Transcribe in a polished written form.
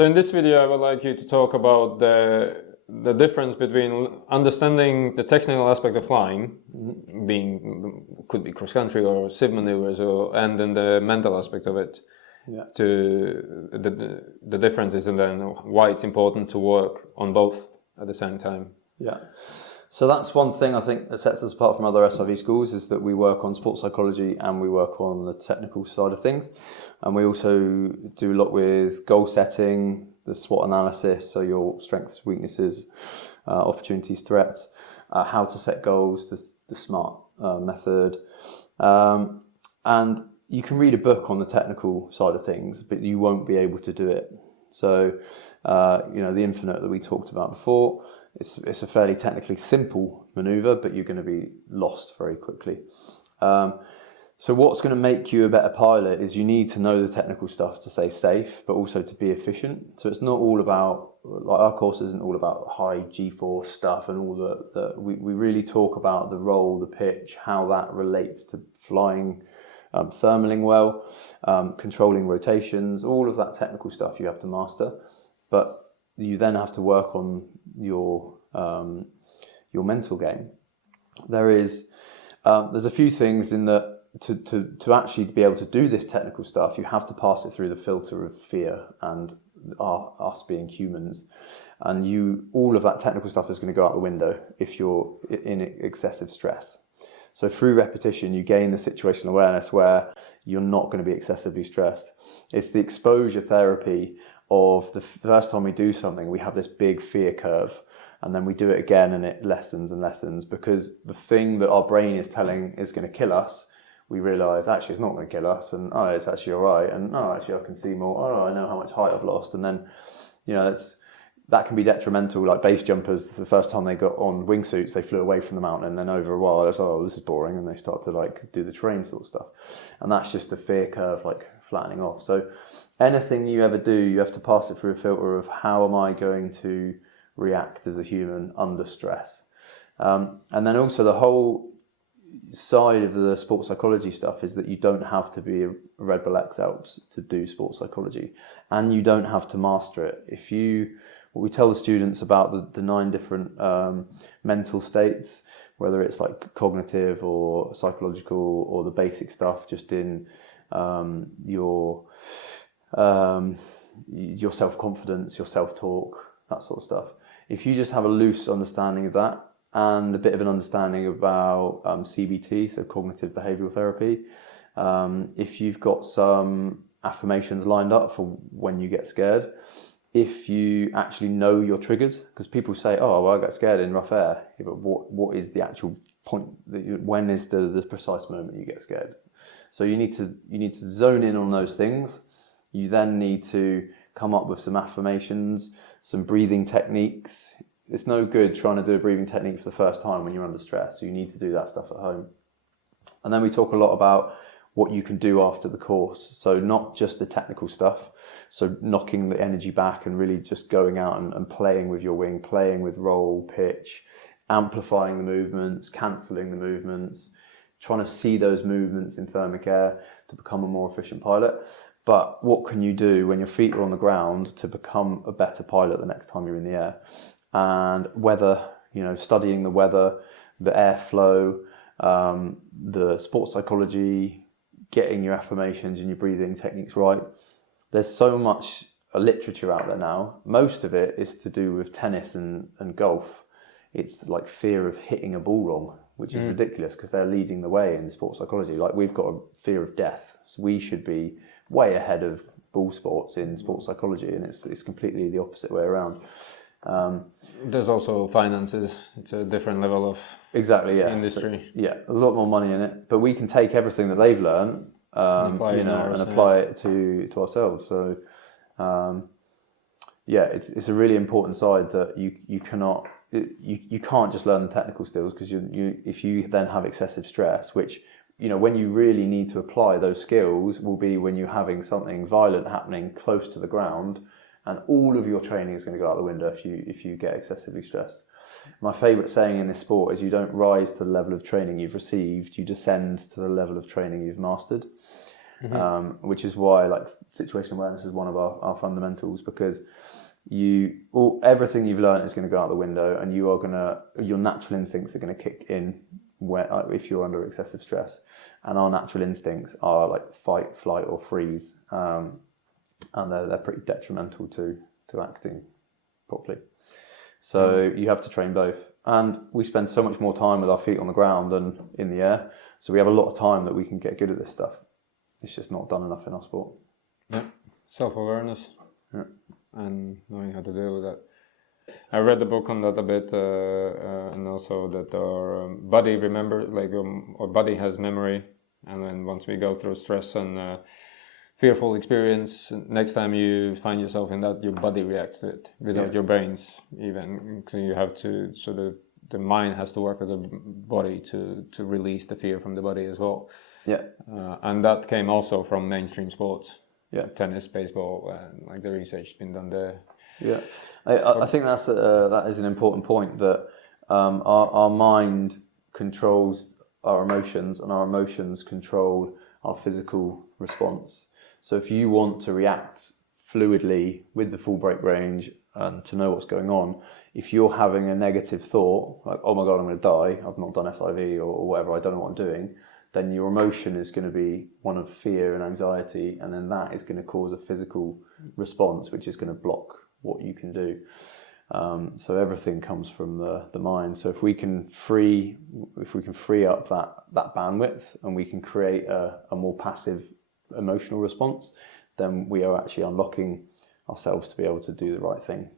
So in this video, I would like you to talk about the difference between understanding the technical aspect of flying, could be cross country or sieve maneuvers, and then the mental aspect of it. Yeah. To the differences, and then why it's important to work on both at the same time. Yeah. So that's one thing I think that sets us apart from other SIV schools, is that we work on sports psychology and we work on the technical side of things. And we also do a lot with goal setting, the SWOT analysis, so your strengths, weaknesses, opportunities, threats, how to set goals, the SMART method. And you can read a book on the technical side of things, but you won't be able to do it. So, the infinite that we talked about before, it's a fairly technically simple maneuver, but you're going to be lost very quickly. So what's going to make you a better pilot is you need to know the technical stuff to stay safe, but also to be efficient. So it's not all about, like our course isn't all about high G-force stuff and all we really talk about the roll, the pitch, how that relates to flying, thermaling well, controlling rotations, all of that technical stuff you have to master. But you then have to work on your mental game. There's a few things in that to actually be able to do this technical stuff, you have to pass it through the filter of fear and us being humans. And all of that technical stuff is going to go out the window if you're in excessive stress. So through repetition, you gain the situational awareness where you're not going to be excessively stressed. It's the exposure therapy of the first time we do something, we have this big fear curve, and then we do it again and it lessens and lessens, because the thing that our brain is telling is going to kill us, we realise actually it's not going to kill us, and it's actually all right, and actually I can see more, I know how much height I've lost, and then that can be detrimental. Like base jumpers, the first time they got on wingsuits, they flew away from the mountain, and then over a while it's this is boring, and they start to do the terrain sort of stuff, and that's just the fear curve flattening off. So anything you ever do, you have to pass it through a filter of how am I going to react as a human under stress. And then also the whole side of the sports psychology stuff is that you don't have to be a Red Bull X Alps to do sports psychology, and you don't have to master it. What we tell the students about the 9 different mental states, whether it's like cognitive or psychological or the basic stuff just in your self-confidence, your self-talk, that sort of stuff. If you just have a loose understanding of that and a bit of an understanding about CBT, so cognitive behavioural therapy, if you've got some affirmations lined up for when you get scared, if you actually know your triggers, because people say, I got scared in rough air, yeah, but what is the actual point? When is the precise moment you get scared? So you need to zone in on those things. You then need to come up with some affirmations, some breathing techniques. It's no good trying to do a breathing technique for the first time when you're under stress. So you need to do that stuff at home. And then we talk a lot about what you can do after the course. So not just the technical stuff, so knocking the energy back and really just going out and playing with your wing, playing with roll, pitch, amplifying the movements, cancelling the movements, trying to see those movements in thermic air to become a more efficient pilot. But what can you do when your feet are on the ground to become a better pilot the next time you're in the air? And weather, studying the weather, the airflow, the sports psychology, getting your affirmations and your breathing techniques right. There's so much literature out there now. Most of it is to do with tennis and golf. It's like fear of hitting a ball wrong, which is ridiculous because they're leading the way in sports psychology. Like we've got a fear of death. So we should be way ahead of ball sports in sports psychology, and it's completely the opposite way around. There's also finances. It's a different level of industry. So, a lot more money in it. But we can take everything that they've learned, and apply it to ourselves. So, it's a really important side that you can't just learn the technical skills, because if you then have excessive stress, which when you really need to apply those skills will be when you're having something violent happening close to the ground, and all of your training is going to go out the window if you get excessively stressed. My favourite saying in this sport is you don't rise to the level of training you've received, you descend to the level of training you've mastered. which is why like situation awareness is one of our fundamentals, because everything you've learned is going to go out the window, and your natural instincts are going to kick in if you're under excessive stress. And our natural instincts are like fight, flight, or freeze, and they're pretty detrimental to acting properly. So you have to train both. And we spend so much more time with our feet on the ground than in the air. So we have a lot of time that we can get good at this stuff. It's just not done enough in our sport. Yeah, self-awareness. Yeah. And knowing how to deal with that. I read the book on that a bit, and also that our body our body has memory, and then once we go through stress and fearful experience, next time you find yourself in that, your body reacts to it without your brains even. So you have to, the mind has to work with the body to release the fear from the body as well. Yeah. And that came also from mainstream sports. Yeah. Tennis, baseball, like the research has been done there. Yeah. I think that is an important point, that our mind controls our emotions, and our emotions control our physical response. So if you want to react fluidly with the full brake range and to know what's going on, if you're having a negative thought, like, oh my God, I'm going to die, I've not done SIV or whatever, I don't know what I'm doing, then your emotion is going to be one of fear and anxiety, and then that is going to cause a physical response, which is going to block what you can do. So everything comes from the mind. So if we can free up that bandwidth, and we can create a more passive emotional response, then we are actually unlocking ourselves to be able to do the right thing.